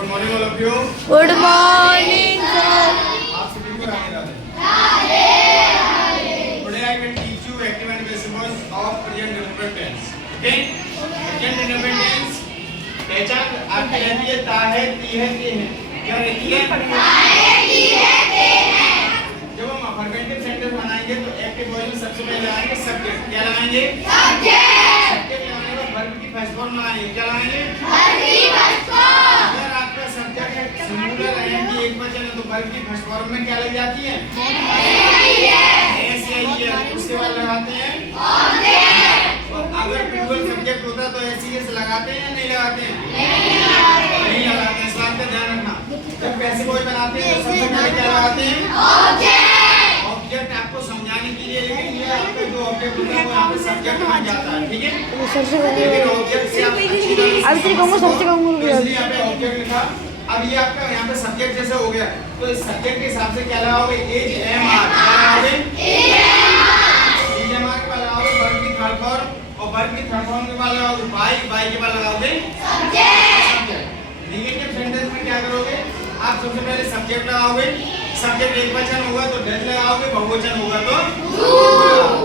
Good morning all of you. Good morning sir. आप सभी को Radhe Radhe. Today I will teach you active and passive voice of present indefinite tense. Okay, present indefinite tense पहचान आपकी रहती है ता है, ती है, ते है। क्या रहती है? ता है, ती है, ते है। जब हम अफर्मेटिव सेंटेंस बनाएंगे तो एक्टिव वॉइस में सबसे पहले लगाएंगे सब्जेक्ट। क्या लगाएंगे? सब्जेक्ट। सब्जेक्ट लगाने के बाद वर्ब की फर्स्ट फॉर्म लगाएंगे। क्या लगाएंगे? वर्ब की फर्स्ट फॉर्म। अगर आपका सब्जेक्ट सिंगुलर एंड एकवचन है तो वर्ब की फर्स्ट फॉर्म में क्या लग जाती है? एस आई है। उसके बाद लगाते हैं ऑब्जेक्ट। और अगर प्लूरल सब्जेक्ट होता तो एस एस लगाते हैं या नहीं लगाते हैं? नहीं लगाते हैं। इस बात का ध्यान रखना। जब पैसिव वॉइस बनाते हैं तो सबसे पहले क्या लगाते हैं? ऑब्जेक्ट। ऑब्जेक्ट आपको समझाने के लिए, लेकिन ये आपका जो ऑब्जेक्ट होता है वो यहाँ पे सब्जेक्ट बन जाता है। ठीक है, लेकिन ऑब्जेक्ट से आप अच्छी तरह अभी तेरे कहूंगा सबसे कहूंगा तो इसलिए यहाँ पे ऑब्जेक्ट लिखा। अब ये आपका यहाँ पे सब्जेक्ट जैसे हो गया तो इस सब्जेक्ट के हिसाब से क्या लगाओगे? Is am are. क्या लगाओगे? एज एम आर के बाद लगाओगे वर्ब की थर्ड फॉर्म और वर्ब की थर्ड फॉर्म के बाद लगाओगे बाई। बाई के बाद लगाओगे सब्जेक्ट। नेगेटिव सेंटेंस में क्या करोगे? आप सबसे पहले सब्जेक्ट लगाओगे। सब्जेक्ट एकवचन होगा तो डज लगाओगे, बहुवचन होगा तो डू।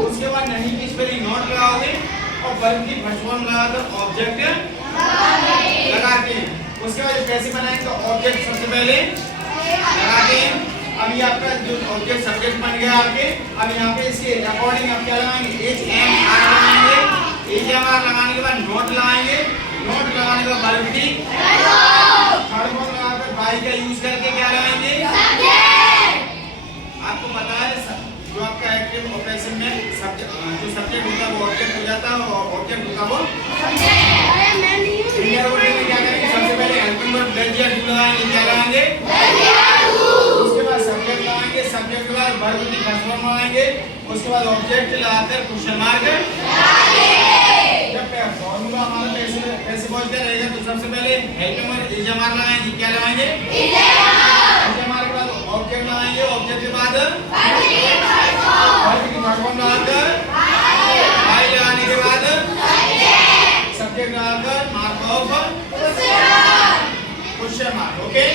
उसके बाद नहीं की स्पेलिंग नॉट लगाओगे और वर्ब की फर्स्ट फॉर्म लगाकर ऑब्जेक्ट लगाते हैं। उसके बाद कैसे बनाएंगे तो ऑब्जेक्ट सबसे पहले लगाते हैं। अब ये आपका जो ऑब्जेक्ट सब्जेक्ट बन गया आपके। अब यहाँ पे इसके अकॉर्डिंग आप क्या लगाएंगे? एच एम आर लगाएंगे। एच एम आर लगाने के बाद नोट लगाएंगे। नोट लगाने के बाद वर्ब की थर्ड फॉर्म लगाकर बाई का यूज करके क्या लगाएंगे? आपको पता है जो आपका एक्टिव ऑपरेशन में जो सब्जेक्ट होता है वो ऑब्जेक्ट हो जाता है और ऑब्जेक्ट होता है वो इंडिया वर्ड में क्या करेंगे? सबसे पहले हेल्पिंग वर्ब डज या डू लगाएंगे। क्या लगाएंगे? उसके बाद सब्जेक्ट लगाएंगे। सब्जेक्ट के बाद वर्ब की फर्स्ट फॉर्म लगाएंगे। उसके बाद ऑब्जेक्ट लगाकर क्वेश्चन मार्क जब फॉर्मूला हमारा पैसिव वॉइस का रहेगा तो सबसे पहले helping verb is am are लगाएंगे। क्या लगाएंगे? इज एम आर के बाद ऑब्जेक्ट लगाएंगे। ऑब्जेक्ट के बाद वर्ब की फर्स्ट फॉर्म लगाकर बाई लगाने के बाद सब्जेक्ट लगाकर mark of question mark. Okay.